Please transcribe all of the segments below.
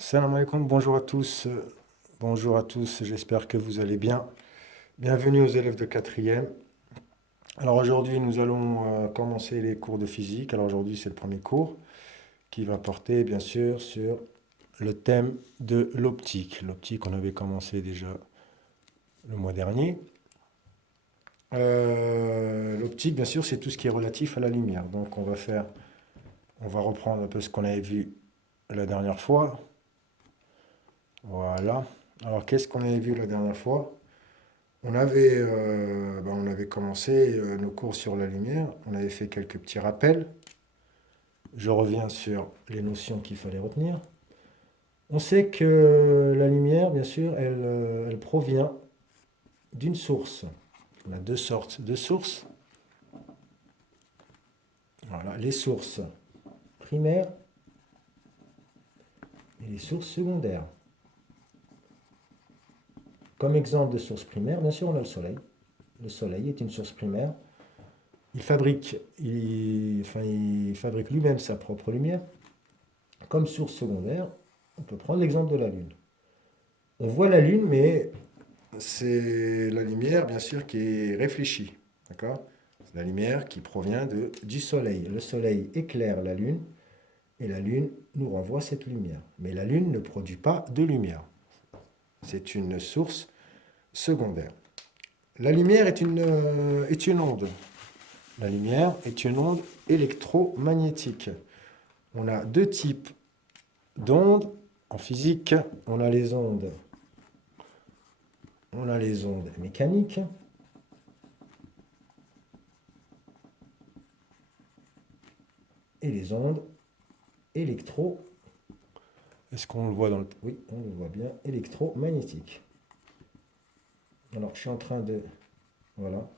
Salam alaikum, bonjour à tous. Bonjour à tous, j'espère que vous allez bien. Bienvenue aux élèves de quatrième. Alors aujourd'hui, nous allons commencer les cours de physique. Alors aujourd'hui, c'est le premier cours qui va porter bien sûr sur le thème de l'optique. L'optique, on avait commencé déjà le mois dernier. L'optique, bien sûr, c'est tout ce qui est relatif à la lumière. Donc on va reprendre un peu ce qu'on avait vu la dernière fois. Voilà. Alors qu'est-ce qu'on avait vu la dernière fois? On avait commencé nos cours sur la lumière, on avait fait quelques petits rappels. Je reviens sur les notions qu'il fallait retenir. On sait que la lumière, bien sûr, elle provient d'une source. On a deux sortes de sources. Voilà, les sources primaires et les sources secondaires. Comme exemple de source primaire, bien sûr, on a le Soleil. Le Soleil est une source primaire. Il fabrique lui-même sa propre lumière. Comme source secondaire, on peut prendre l'exemple de la Lune. On voit la Lune, mais c'est la lumière, bien sûr, qui est réfléchie. D'accord? C'est la lumière qui provient du Soleil. Le Soleil éclaire la Lune et la Lune nous renvoie cette lumière. Mais la Lune ne produit pas de lumière. C'est une source secondaire. La lumière est une onde. La lumière est une onde électromagnétique. On a deux types d'ondes en physique. On a les ondes mécaniques et les ondes électro. Est-ce qu'on le voit dans le... Oui, on le voit bien, électromagnétiques. Alors, je suis en train de... Voilà.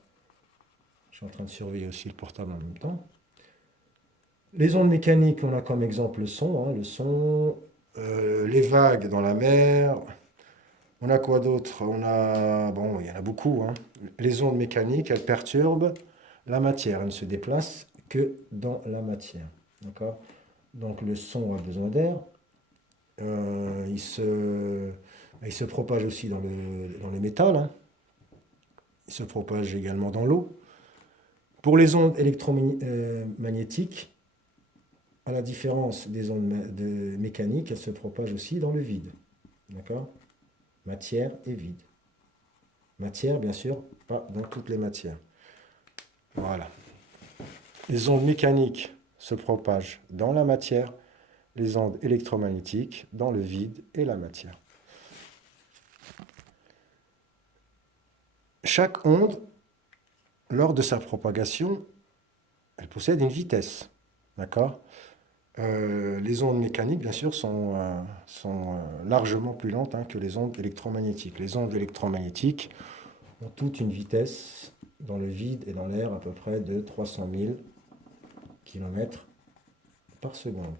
Je suis en train de surveiller aussi le portable en même temps. Les ondes mécaniques, on a comme exemple le son. Le son, les vagues dans la mer. On a quoi d'autre? Bon, il y en a beaucoup. Les ondes mécaniques, elles perturbent la matière. Elles ne se déplacent que dans la matière. D'accord? Donc le son a besoin d'air. Il se propage aussi dans le métal. Il se propage également dans l'eau. Pour les ondes électromagnétiques, à la différence des ondes mécaniques, elles se propagent aussi dans le vide. D'accord? Matière et vide. Matière, bien sûr, pas dans toutes les matières. Voilà. Les ondes mécaniques se propagent dans la matière, les ondes électromagnétiques dans le vide et la matière. Chaque onde, lors de sa propagation, elle possède une vitesse. D'accord? Les ondes mécaniques, bien sûr, sont largement plus lentes que les ondes électromagnétiques. Les ondes électromagnétiques ont toute une vitesse dans le vide et dans l'air à peu près de 300 000 km par seconde.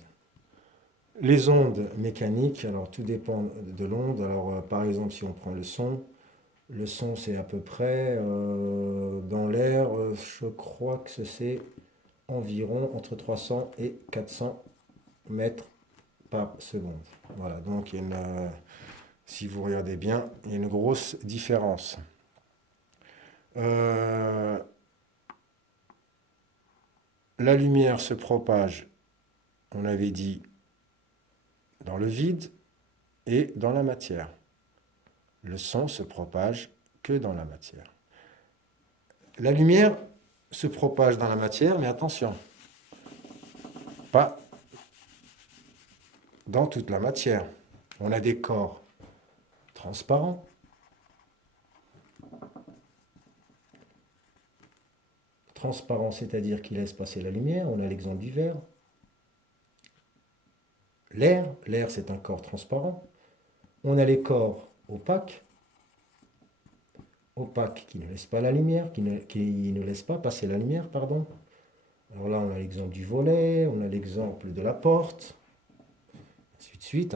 Les ondes mécaniques, alors tout dépend de l'onde. Alors par exemple, si on prend le son c'est à peu près dans l'air, je crois que c'est environ entre 300 et 400 mètres par seconde. Voilà, donc si vous regardez bien, il y a une grosse différence. La lumière se propage, on avait dit, dans le vide et dans la matière. Le son se propage que dans la matière. La lumière se propage dans la matière, mais attention, pas dans toute la matière. On a des corps transparents. Transparent, c'est-à-dire qu'il laisse passer la lumière. On a l'exemple du verre. L'air c'est un corps transparent. On a les corps opaques. Opaques qui ne laissent pas la lumière, qui ne laissent pas passer la lumière, pardon. Alors là, on a l'exemple du volet, on a l'exemple de la porte, ainsi de suite.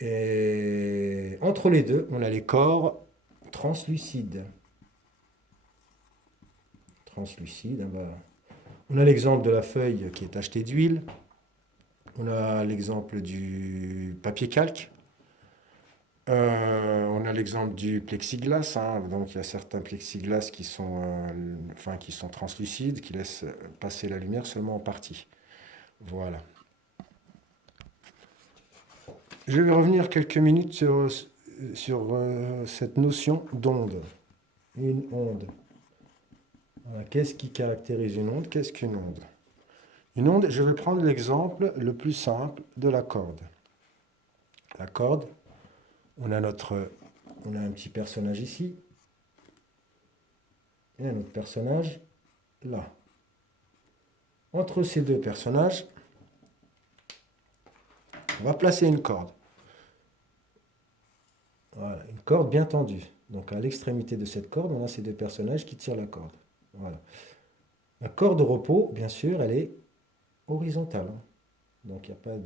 Et entre les deux, on a les corps translucides. Translucides, on a l'exemple de la feuille qui est tachetée d'huile. On a l'exemple du papier calque. On a l'exemple du plexiglas, hein. Donc il y a certains plexiglas qui sont translucides, qui laissent passer la lumière seulement en partie. Voilà. Je vais revenir quelques minutes sur cette notion d'onde. Une onde. Voilà. Qu'est-ce qui caractérise une onde? Qu'est-ce qu'une onde? Une onde, je vais prendre l'exemple le plus simple de la corde. La corde, on a un petit personnage ici, et un autre personnage là. Entre ces deux personnages, on va placer une corde. Voilà, une corde bien tendue. Donc à l'extrémité de cette corde, on a ces deux personnages qui tirent la corde. Voilà. La corde de repos, bien sûr, elle est horizontale, hein. Donc il n'y a pas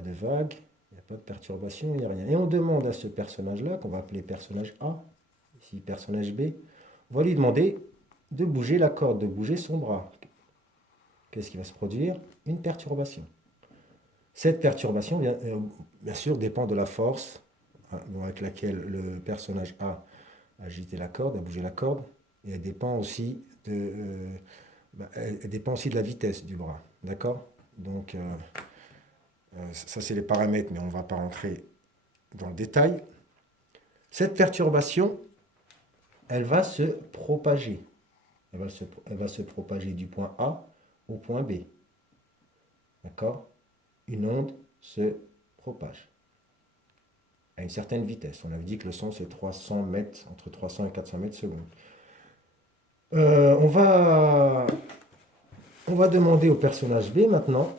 de vague, il n'y a pas de perturbation, il n'y a rien. Et on demande à ce personnage-là, qu'on va appeler personnage A, ici personnage B, on va lui demander de bouger la corde, de bouger son bras. Qu'est-ce qui va se produire? Une perturbation. Cette perturbation, bien sûr, dépend de la force, hein, avec laquelle le personnage A a agité la corde, a bougé la corde, et elle dépend aussi de la vitesse du bras. D'accord? Donc, ça, c'est les paramètres, mais on ne va pas rentrer dans le détail. Cette perturbation, elle va se propager. Elle va se propager du point A au point B. D'accord? Une onde se propage à une certaine vitesse. On avait dit que le son, c'est 300 mètres, entre 300 et 400 mètres secondes. On va demander au personnage B maintenant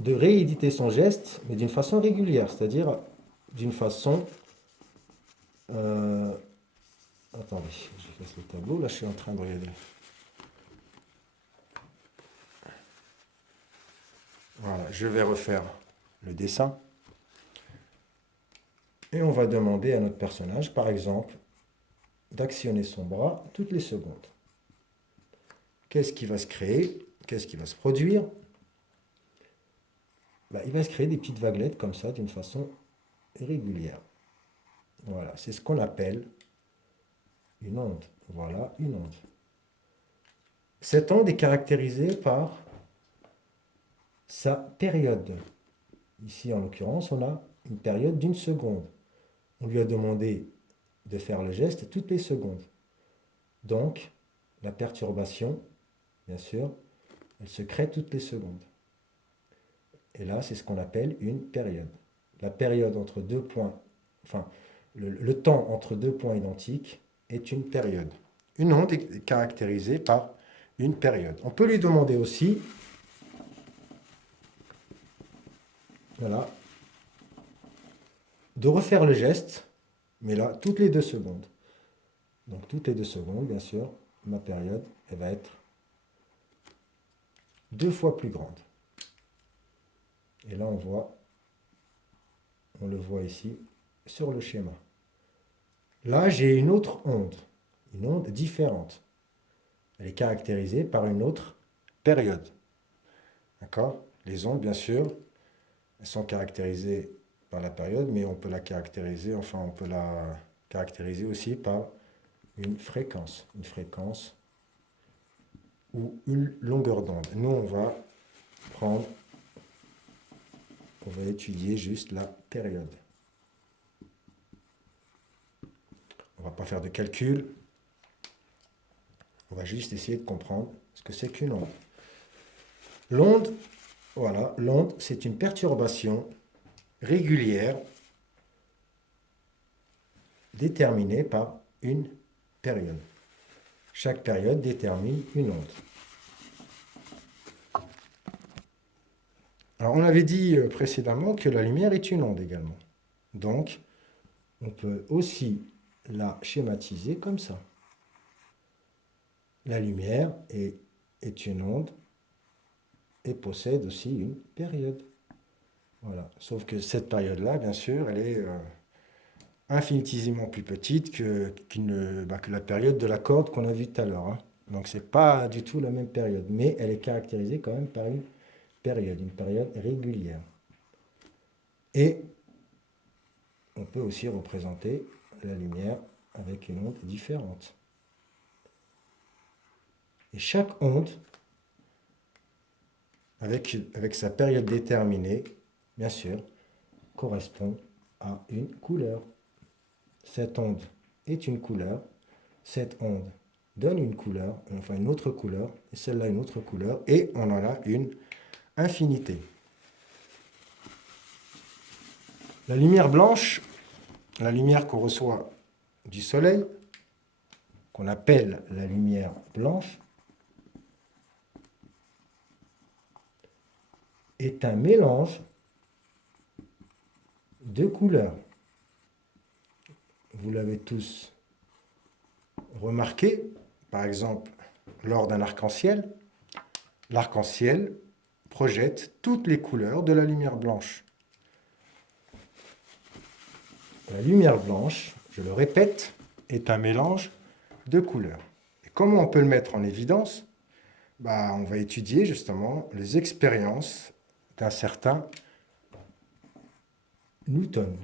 de rééditer son geste, mais d'une façon régulière, c'est-à-dire d'une façon... attendez, j'efface le tableau, là je suis en train de regarder. Voilà, je vais refaire le dessin. Et on va demander à notre personnage, par exemple, d'actionner son bras toutes les secondes. Qu'est-ce qui va se créer? Qu'est-ce qui va se produire? Il va se créer des petites vaguelettes comme ça, d'une façon régulière. Voilà, c'est ce qu'on appelle une onde. Voilà, une onde. Cette onde est caractérisée par sa période. Ici, en l'occurrence, on a une période d'1 seconde. On lui a demandé de faire le geste toutes les secondes. Donc, la perturbation, bien sûr, elle se crée toutes les secondes. Et là, c'est ce qu'on appelle une période. La période entre deux points, enfin, le temps entre deux points identiques est une période. Une onde est caractérisée par une période. On peut lui demander aussi, voilà, de refaire le geste, mais là, toutes les 2 secondes. Donc, toutes les 2 secondes, bien sûr, ma période, elle va être 2 fois plus grande. Et là, on le voit ici, sur le schéma. Là, j'ai une autre onde, une onde différente. Elle est caractérisée par une autre période. D'accord? Les ondes, bien sûr, elles sont caractérisées par la période, mais on peut la caractériser aussi par une fréquence ou une longueur d'onde. Nous, on va étudier juste la période. On ne va pas faire de calcul. On va juste essayer de comprendre ce que c'est qu'une onde. L'onde, voilà, l'onde, c'est une perturbation régulière déterminée par une période. Chaque période détermine une onde. Alors, on avait dit précédemment que la lumière est une onde également. Donc, on peut aussi la schématiser comme ça. La lumière est une onde et possède aussi une période. Voilà. Sauf que cette période-là, bien sûr, elle est infinitésimement plus petite que la période de la corde qu'on a vue tout à l'heure, hein. Donc, ce n'est pas du tout la même période, mais elle est caractérisée quand même par une une période régulière. Et on peut aussi représenter la lumière avec une onde différente. Et chaque onde, avec sa période déterminée, bien sûr, correspond à une couleur. Cette onde est une couleur, cette onde donne une couleur, enfin une autre couleur, et celle-là une autre couleur, et on en a une infinité. La lumière blanche, la lumière qu'on reçoit du soleil, qu'on appelle la lumière blanche, est un mélange de couleurs. Vous l'avez tous remarqué, par exemple, lors d'un arc-en-ciel, l'arc-en-ciel projette toutes les couleurs de la lumière blanche. La lumière blanche, je le répète, est un mélange de couleurs. Et comment on peut le mettre en évidence? On va étudier justement les expériences d'un certain Newton.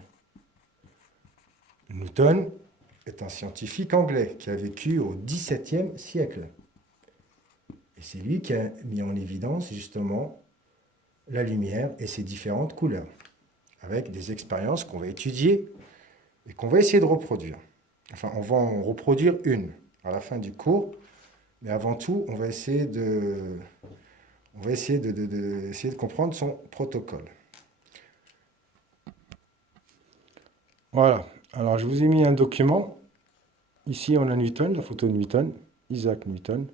Newton est un scientifique anglais qui a vécu au XVIIe siècle. Et c'est lui qui a mis en évidence justement la lumière et ses différentes couleurs, avec des expériences qu'on va étudier et qu'on va essayer de reproduire. Enfin, on va en reproduire une à la fin du cours, mais avant tout, on va essayer de comprendre son protocole. Voilà. Alors, je vous ai mis un document. Ici, on a Newton, la photo de Newton, Isaac Newton.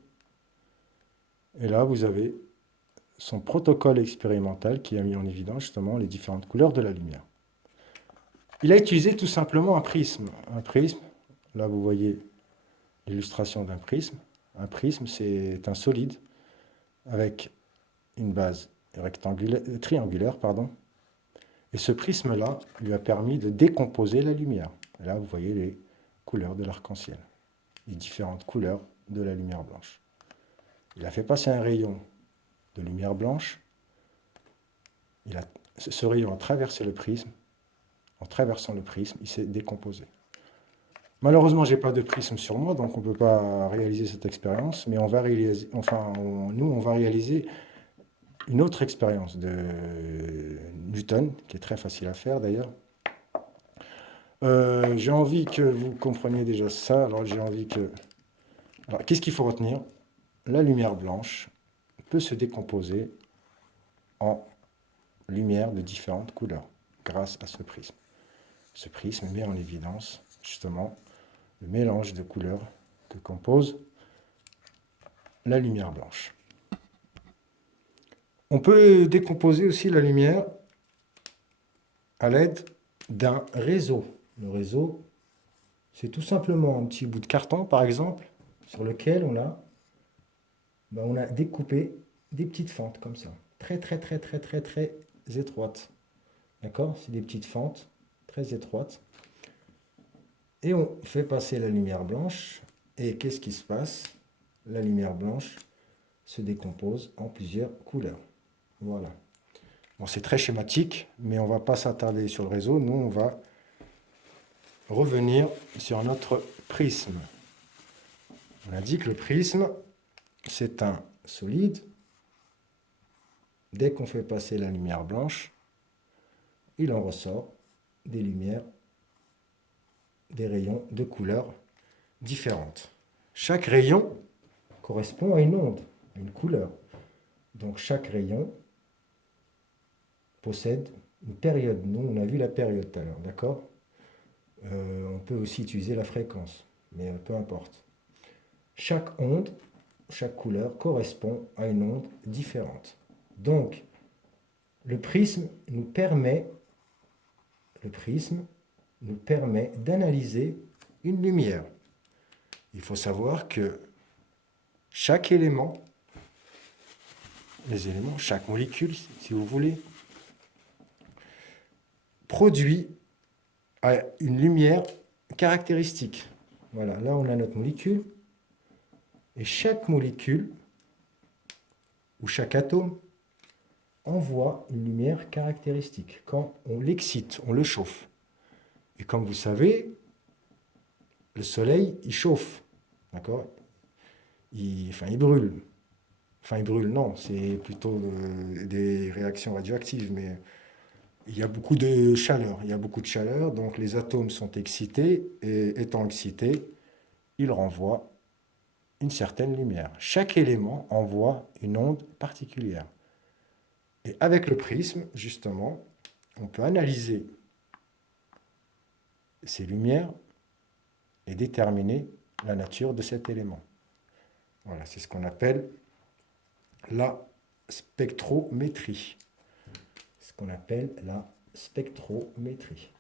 Et là, vous avez son protocole expérimental qui a mis en évidence justement les différentes couleurs de la lumière. Il a utilisé tout simplement un prisme. Un prisme, là vous voyez l'illustration d'un prisme. Un prisme, c'est un solide avec une base triangulaire. Et ce prisme-là lui a permis de décomposer la lumière. Et là, vous voyez les couleurs de l'arc-en-ciel, les différentes couleurs de la lumière blanche. Il a fait passer un rayon de lumière blanche. Ce rayon a traversé le prisme. En traversant le prisme, il s'est décomposé. Malheureusement, je n'ai pas de prisme sur moi, donc on ne peut pas réaliser cette expérience, mais on va réaliser une autre expérience de Newton, qui est très facile à faire d'ailleurs. J'ai envie que vous compreniez déjà ça. Alors, qu'est-ce qu'il faut retenir? La lumière blanche peut se décomposer en lumière de différentes couleurs grâce à ce prisme. Ce prisme met en évidence justement le mélange de couleurs que compose la lumière blanche. On peut décomposer aussi la lumière à l'aide d'un réseau. Le réseau, c'est tout simplement un petit bout de carton, par exemple, sur lequel on a découpé des petites fentes comme ça, très étroites. D'accord? C'est des petites fentes très étroites. Et on fait passer la lumière blanche. Et qu'est-ce qui se passe? La lumière blanche se décompose en plusieurs couleurs. Voilà. Bon, c'est très schématique, mais on ne va pas s'attarder sur le réseau. Nous, on va revenir sur notre prisme. On a dit que le prisme, c'est un solide. Dès qu'on fait passer la lumière blanche, il en ressort des lumières, des rayons de couleurs différentes. Chaque rayon correspond à une onde, à une couleur. Donc chaque rayon possède une période. Nous, on a vu la période tout à l'heure, d'accord? On peut aussi utiliser la fréquence, mais peu importe. Chaque onde, chaque couleur correspond à une onde différente. Donc, le prisme nous permet d'analyser une lumière. Il faut savoir que chaque élément, chaque molécule, si vous voulez, produit une lumière caractéristique. Voilà, là on a notre molécule, et chaque molécule, ou chaque atome, envoie une lumière caractéristique quand on l'excite, on le chauffe. Et comme vous savez, le soleil, il chauffe, d'accord? Il brûle. Enfin, il brûle, non, c'est plutôt des réactions radioactives, mais il y a beaucoup de chaleur. Il y a beaucoup de chaleur, donc les atomes sont excités, et étant excités, ils renvoient une certaine lumière. Chaque élément envoie une onde particulière. Et avec le prisme, justement, on peut analyser ces lumières et déterminer la nature de cet élément. Voilà, c'est ce qu'on appelle la spectrométrie. Ce qu'on appelle la spectrométrie.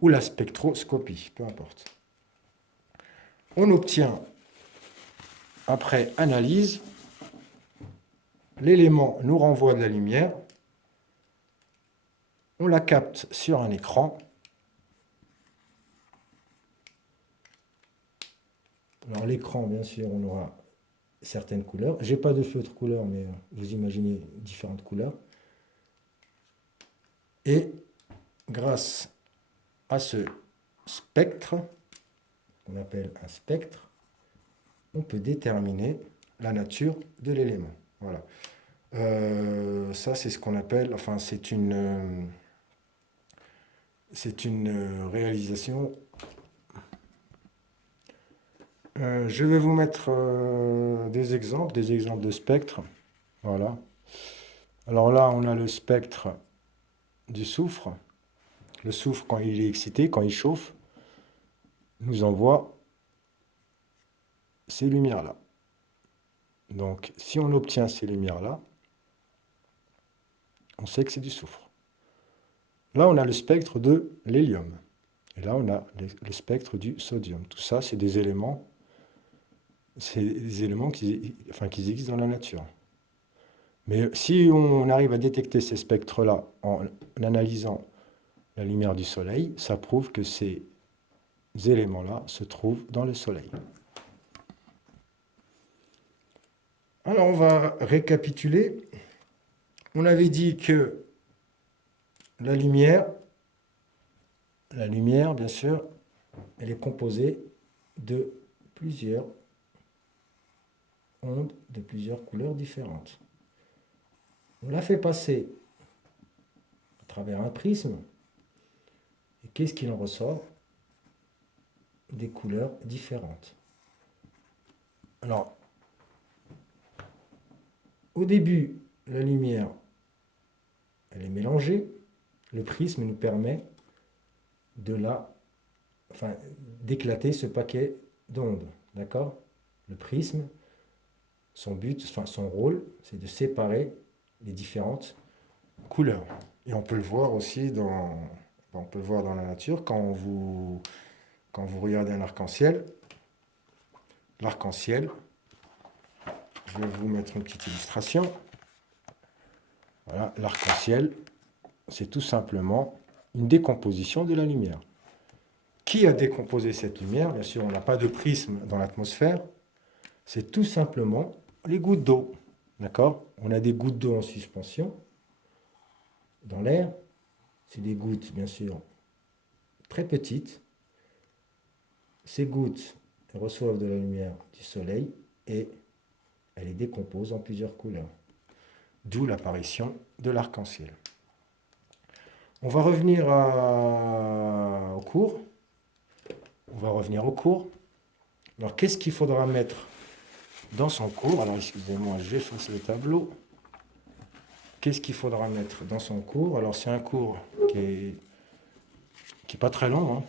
Ou la spectroscopie, peu importe. On obtient, après analyse, l'élément nous renvoie de la lumière, on la capte sur un écran. Alors l'écran, bien sûr, on aura certaines couleurs. J'ai pas de feutre couleur, mais vous imaginez différentes couleurs. Et grâce à ce spectre, qu'on appelle un spectre, on peut déterminer la nature de l'élément. Voilà. Ça, c'est ce qu'on appelle, enfin, c'est une réalisation. Je vais vous mettre des exemples de spectres. Voilà. Alors là, on a le spectre du soufre. Le soufre, quand il est excité, quand il chauffe, nous envoie ces lumières-là. Donc, si on obtient ces lumières-là, on sait que c'est du soufre. Là, on a le spectre de l'hélium. Et là, on a le spectre du sodium. Tout ça, c'est des éléments qui existent dans la nature. Mais si on arrive à détecter ces spectres-là en analysant la lumière du soleil, ça prouve que ces éléments-là se trouvent dans le soleil. Alors, on va récapituler. On avait dit que la lumière, bien sûr, elle est composée de plusieurs ondes de plusieurs couleurs différentes. On la fait passer à travers un prisme. Et qu'est-ce qu'il en ressort? Des couleurs différentes. Alors, au début, la lumière, elle est mélangée. Le prisme nous permet d'éclater ce paquet d'ondes. D'accord? Le prisme, son rôle, c'est de séparer les différentes couleurs. Et on peut le voir aussi dans la nature quand vous regardez un arc-en-ciel. L'arc-en-ciel, je vais vous mettre une petite illustration. Voilà, l'arc-en-ciel, c'est tout simplement une décomposition de la lumière. Qui a décomposé cette lumière? Bien sûr, on n'a pas de prisme dans l'atmosphère. C'est tout simplement les gouttes d'eau. D'accord? On a des gouttes d'eau en suspension dans l'air. C'est des gouttes, bien sûr, très petites. Ces gouttes reçoivent de la lumière du soleil et elles les décomposent en plusieurs couleurs. D'où l'apparition de l'arc-en-ciel. On va revenir au cours. Alors, qu'est-ce qu'il faudra mettre dans son cours? Alors, excusez-moi, j'efface le tableau. Qu'est-ce qu'il faudra mettre dans son cours? Alors, c'est un cours qui est pas très long,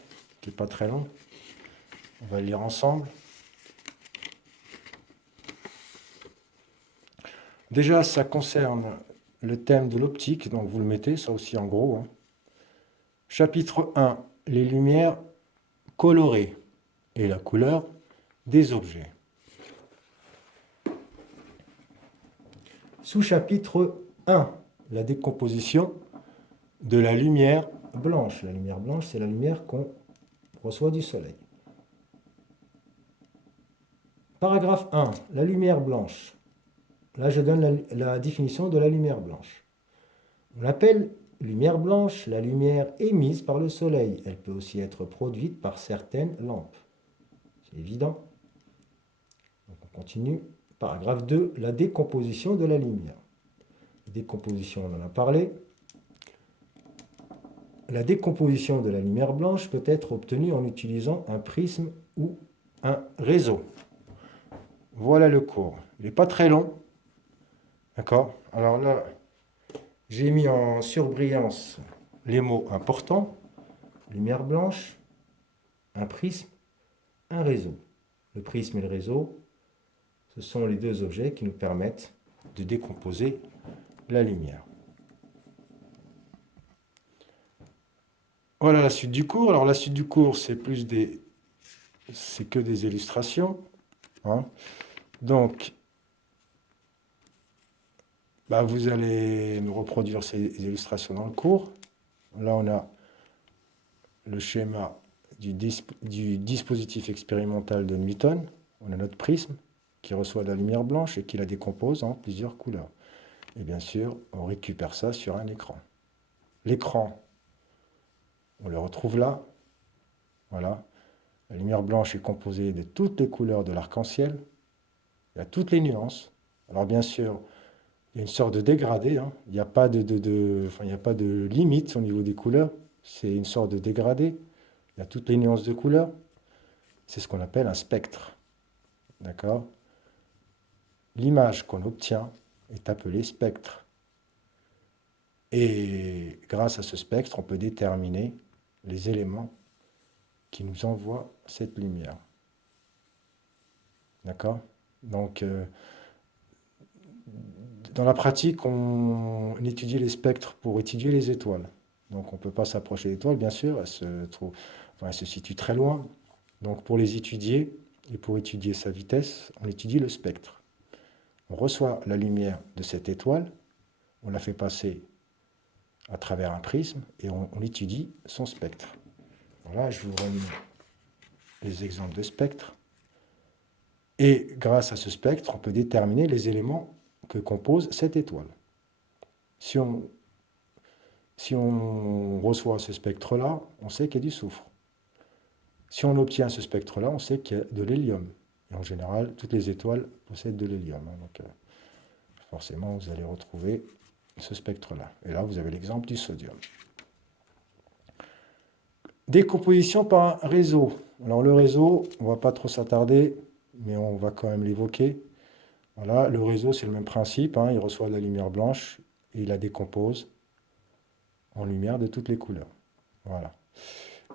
On va le lire ensemble. Déjà, ça concerne le thème de l'optique, donc vous le mettez, ça aussi en gros. Chapitre 1, les lumières colorées et la couleur des objets. Sous-chapitre 1, la décomposition de la lumière blanche. La lumière blanche, c'est la lumière qu'on reçoit du soleil. Paragraphe 1, la lumière blanche. Là, je donne la définition de la lumière blanche. On appelle lumière blanche la lumière émise par le soleil. Elle peut aussi être produite par certaines lampes. C'est évident. Donc on continue. Paragraphe 2, la décomposition de la lumière. Décomposition, on en a parlé. La décomposition de la lumière blanche peut être obtenue en utilisant un prisme ou un réseau. Voilà le cours. Il n'est pas très long. D'accord? Alors là, j'ai mis en surbrillance les mots importants. Lumière blanche, un prisme, un réseau. Le prisme et le réseau, ce sont les deux objets qui nous permettent de décomposer la lumière. Voilà la suite du cours. Alors la suite du cours, c'est que des illustrations. Hein. Donc, vous allez me reproduire ces illustrations dans le cours. Là, on a le schéma du dispositif expérimental de Newton. On a notre prisme qui reçoit de la lumière blanche et qui la décompose en plusieurs couleurs. Et bien sûr, on récupère ça sur un écran. L'écran, on le retrouve là. Voilà. La lumière blanche est composée de toutes les couleurs de l'arc-en-ciel. Il y a toutes les nuances. Alors bien sûr, il y a une sorte de dégradé. Hein. Il n'y a pas il n'y a pas de limite au niveau des couleurs. C'est une sorte de dégradé. Il y a toutes les nuances de couleurs. C'est ce qu'on appelle un spectre. D'accord? L'image qu'on obtient est appelée spectre. Et grâce à ce spectre, on peut déterminer les éléments qui nous envoient cette lumière. D'accord? Donc, dans la pratique, on étudie les spectres pour étudier les étoiles. Donc, on ne peut pas s'approcher des étoiles, bien sûr, elles se situent très loin. Donc, pour les étudier et pour étudier sa vitesse, on étudie le spectre. On reçoit la lumière de cette étoile, on la fait passer à travers un prisme et on étudie son spectre. Voilà, je vous remets les exemples de spectres. Et grâce à ce spectre, on peut déterminer les éléments que compose cette étoile. Si on reçoit ce spectre-là, on sait qu'il y a du soufre. Si on obtient ce spectre-là, on sait qu'il y a de l'hélium. Et en général, toutes les étoiles possèdent de l'hélium. Donc, forcément, vous allez retrouver ce spectre-là. Et là, vous avez l'exemple du sodium. Décomposition par un réseau. Alors, le réseau, on ne va pas trop s'attarder, mais on va quand même l'évoquer. Voilà, le réseau, c'est le même principe. Hein, il reçoit de la lumière blanche et il la décompose en lumière de toutes les couleurs. Voilà.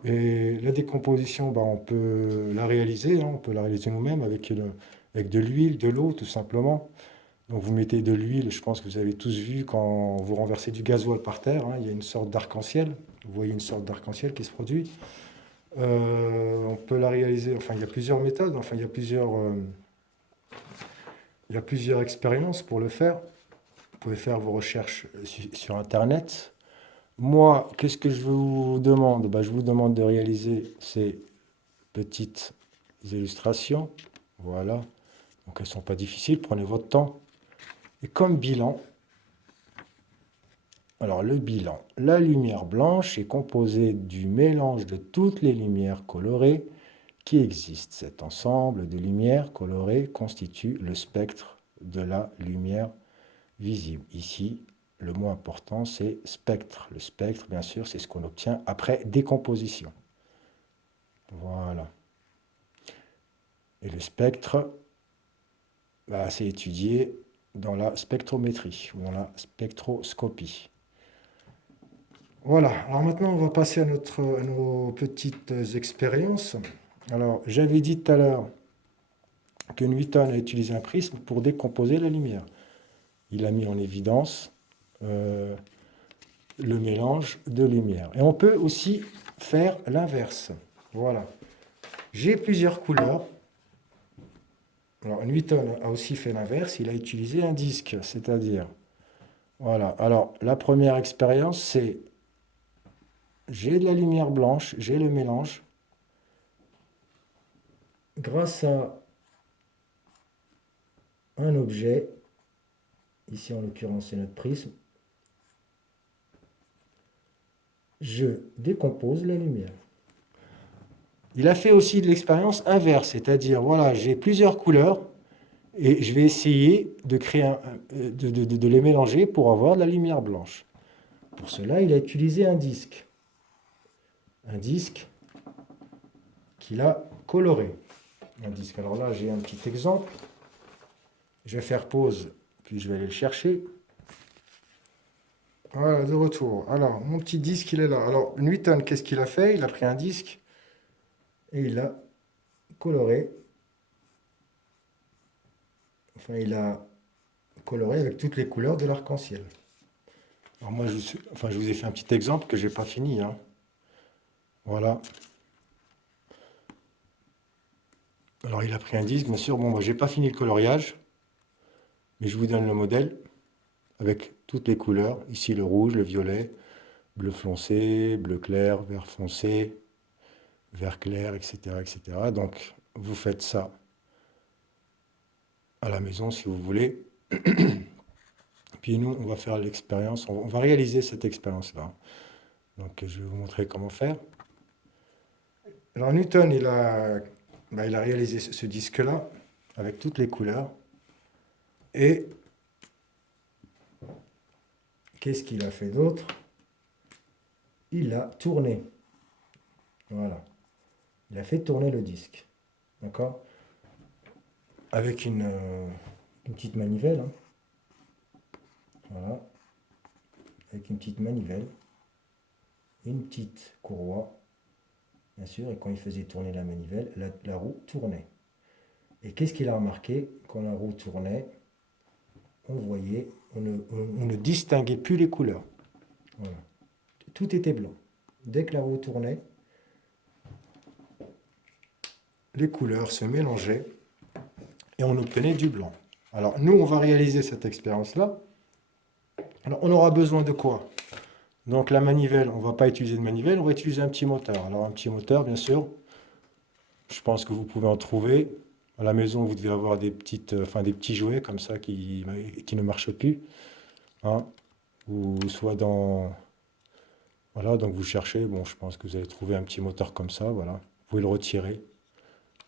Et la décomposition, on peut la réaliser. Hein, on peut la réaliser nous-mêmes avec de l'huile, de l'eau, tout simplement. Donc vous mettez de l'huile, je pense que vous avez tous vu quand vous renversez du gasoil par terre, hein, il y a une sorte d'arc-en-ciel. Vous voyez une sorte d'arc-en-ciel qui se produit. On peut la réaliser, enfin il y a plusieurs méthodes, enfin il y a plusieurs expériences pour le faire. Vous pouvez faire vos recherches sur Internet. Moi, qu'est-ce que je vous demande? Je vous demande de réaliser ces petites illustrations. Voilà. Donc elles ne sont pas difficiles, prenez votre temps. Et comme bilan, alors le bilan, la lumière blanche est composée du mélange de toutes les lumières colorées qui existent. Cet ensemble de lumières colorées constitue le spectre de la lumière visible. Ici, le mot important, c'est spectre. Le spectre, bien sûr, c'est ce qu'on obtient après décomposition. Voilà. Et le spectre, c'est étudié dans la spectrométrie ou dans la spectroscopie. Voilà, alors maintenant on va passer à nos petites expériences. Alors j'avais dit tout à l'heure que Newton a utilisé un prisme pour décomposer la lumière. Il a mis en évidence le mélange de lumière. Et on peut aussi faire l'inverse. Voilà. J'ai plusieurs couleurs. Alors Newton a aussi fait l'inverse, il a utilisé un disque, c'est-à-dire, voilà. Alors la première expérience, c'est j'ai de la lumière blanche, j'ai le mélange. Grâce à un objet, ici en l'occurrence c'est notre prisme, je décompose la lumière. Il a fait aussi de l'expérience inverse, c'est-à-dire, voilà, j'ai plusieurs couleurs et je vais essayer de créer de les mélanger pour avoir de la lumière blanche. Pour cela, il a utilisé un disque qu'il a coloré. Un disque. Alors là, j'ai un petit exemple. Je vais faire pause, puis je vais aller le chercher. Voilà, de retour. Alors, mon petit disque, il est là. Alors, Newton, qu'est-ce qu'il a fait? Il a pris un disque et il l'a coloré. Enfin, il a coloré avec toutes les couleurs de l'arc-en-ciel. Alors moi, je vous ai fait un petit exemple que j'ai pas fini, hein. Voilà. Alors, il a pris un disque, bien sûr. Bon, moi, j'ai pas fini le coloriage, mais je vous donne le modèle avec toutes les couleurs. Ici, le rouge, le violet, bleu foncé, bleu clair, vert foncé, vert clair, etc., etc. Donc, vous faites ça à la maison si vous voulez. Puis nous, on va faire l'expérience, on va réaliser cette expérience-là. Donc, je vais vous montrer comment faire. Alors, Newton, il a réalisé ce disque-là avec toutes les couleurs. Et qu'est-ce qu'il a fait d'autre? Il a tourné. Voilà. Il a fait tourner le disque. D'accord? Avec une petite manivelle. Hein. Voilà. Avec une petite manivelle. Une petite courroie. Bien sûr. Et quand il faisait tourner la manivelle, la roue tournait. Et qu'est-ce qu'il a remarqué? Quand la roue tournait, on voyait, on ne distinguait plus les couleurs. Voilà. Tout était blanc. Dès que la roue tournait, les couleurs se mélangeaient et on obtenait du blanc. Alors nous, on va réaliser cette expérience-là. Alors on aura besoin de quoi? Donc la manivelle, on ne va pas utiliser de manivelle, on va utiliser un petit moteur. Alors un petit moteur, bien sûr, je pense que vous pouvez en trouver. À la maison, vous devez avoir des petits jouets comme ça qui ne marchent plus. Hein, ou soit dans... Voilà, donc vous cherchez, bon, je pense que vous allez trouver un petit moteur comme ça, voilà. Vous pouvez le retirer.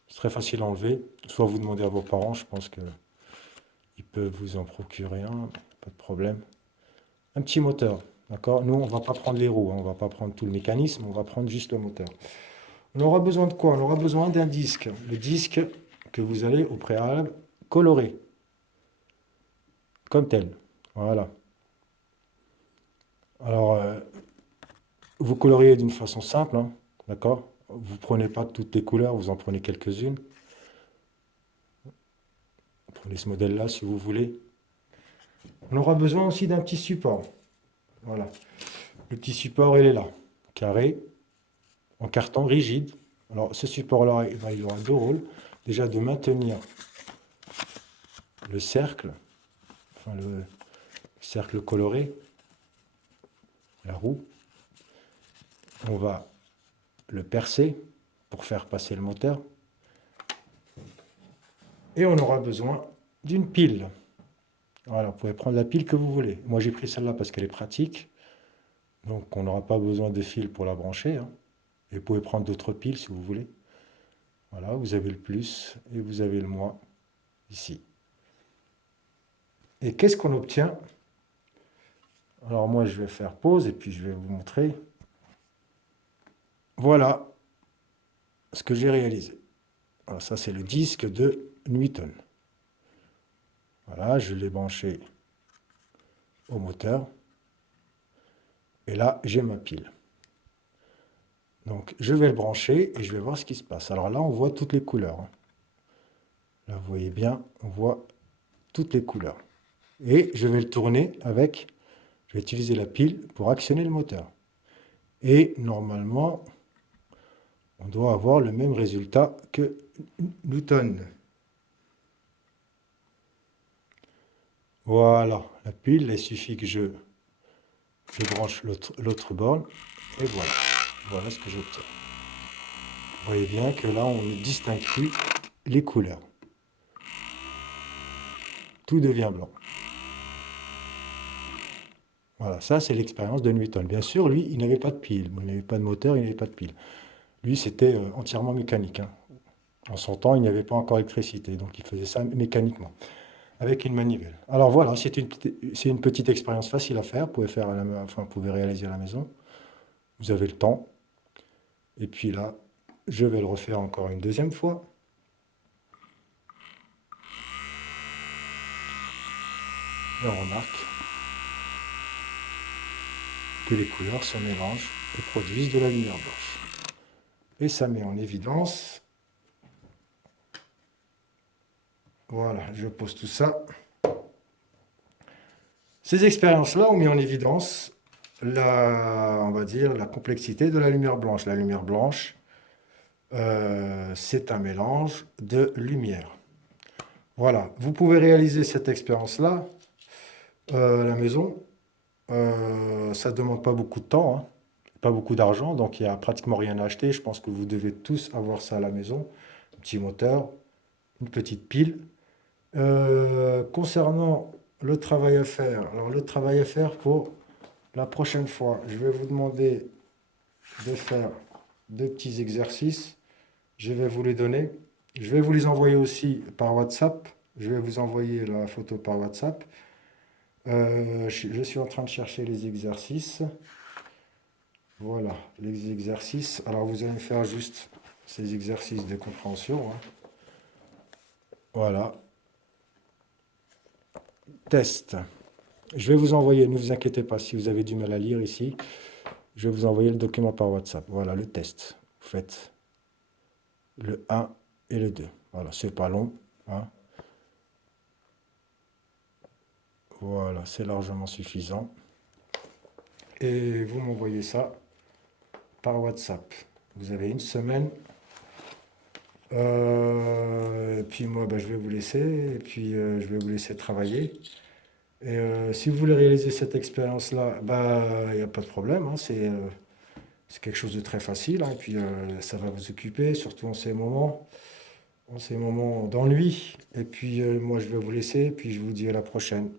C'est très facile à enlever. Soit vous demandez à vos parents, je pense qu'ils peuvent vous en procurer un, pas de problème. Un petit moteur, d'accord? Nous, on ne va pas prendre les roues, hein, on ne va pas prendre tout le mécanisme, on va prendre juste le moteur. On aura besoin de quoi? On aura besoin d'un disque. Le disque que vous allez au préalable colorer, comme tel. Voilà. Alors, vous coloriez d'une façon simple, hein, d'accord? Vous ne prenez pas toutes les couleurs, vous en prenez quelques-unes. Prenez ce modèle-là si vous voulez. On aura besoin aussi d'un petit support. Voilà. Le petit support, il est là. Carré, en carton rigide. Alors, ce support-là, il aura deux rôles. Déjà, de maintenir le cercle, enfin le cercle coloré, la roue. On va le percer pour faire passer le moteur. Et on aura besoin d'une pile. Voilà, vous pouvez prendre la pile que vous voulez. Moi, j'ai pris celle-là parce qu'elle est pratique. Donc, on n'aura pas besoin de fil pour la brancher. Hein. Et vous pouvez prendre d'autres piles si vous voulez. Voilà, vous avez le plus et vous avez le moins ici. Et qu'est-ce qu'on obtient? Alors, moi, je vais faire pause et puis je vais vous montrer. Voilà ce que j'ai réalisé. Alors, ça, c'est le disque de Newton. Voilà, je l'ai branché au moteur. Et là, j'ai ma pile. Donc, je vais le brancher et je vais voir ce qui se passe. Alors là, on voit toutes les couleurs. Hein. Là, vous voyez bien, on voit toutes les couleurs. Et je vais le tourner avec, je vais utiliser la pile pour actionner le moteur. Et normalement, on doit avoir le même résultat que Newton. Voilà, la pile, il suffit que je branche l'autre borne. Et voilà, voilà ce que j'obtiens. Vous voyez bien que là, on ne distingue plus les couleurs. Tout devient blanc. Voilà, ça c'est l'expérience de Newton. Bien sûr, lui, il n'avait pas de pile, il n'avait pas de moteur, il n'avait pas de pile. Lui, c'était entièrement mécanique, hein. En son temps, il n'y avait pas encore d'électricité, donc il faisait ça mécaniquement, avec une manivelle. Alors voilà, c'est une petite expérience facile à faire, vous pouvez faire enfin, vous pouvez réaliser à la maison. Vous avez le temps. Et puis là, je vais le refaire encore une deuxième fois. Et on remarque que les couleurs se mélangent et produisent de la lumière blanche. Et ça met en évidence, voilà, je pose tout ça. Ces expériences-là ont mis en évidence on va dire, la complexité de la lumière blanche. La lumière blanche, c'est un mélange de lumière. Voilà, vous pouvez réaliser cette expérience-là à la maison. Ça ne demande pas beaucoup de temps, hein, pas beaucoup d'argent, donc il n'y a pratiquement rien à acheter. Je pense que vous devez tous avoir ça à la maison. Un petit moteur, une petite pile. Concernant le travail à faire, alors le travail à faire pour la prochaine fois, je vais vous demander de faire deux petits exercices. Je vais vous les donner. Je vais vous les envoyer aussi par WhatsApp. Je vais vous envoyer la photo par WhatsApp. Je suis en train de chercher les exercices. Voilà, les exercices. Alors vous allez me faire juste ces exercices de compréhension, hein. Voilà. Test. Je vais vous envoyer, ne vous inquiétez pas si vous avez du mal à lire ici. Je vais vous envoyer le document par WhatsApp. Voilà le test. Vous faites le 1 et le 2. Voilà, c'est pas long, hein. Voilà, c'est largement suffisant. Et vous m'envoyez ça par WhatsApp. Vous avez une semaine. Et puis moi, ben, je vais vous laisser. Et puis je vais vous laisser travailler. Et si vous voulez réaliser cette expérience-là, bah, il n'y a pas de problème, hein. C'est quelque chose de très facile, hein. Et puis ça va vous occuper, surtout en ces moments d'ennui. Et puis moi, je vais vous laisser. Et puis je vous dis à la prochaine.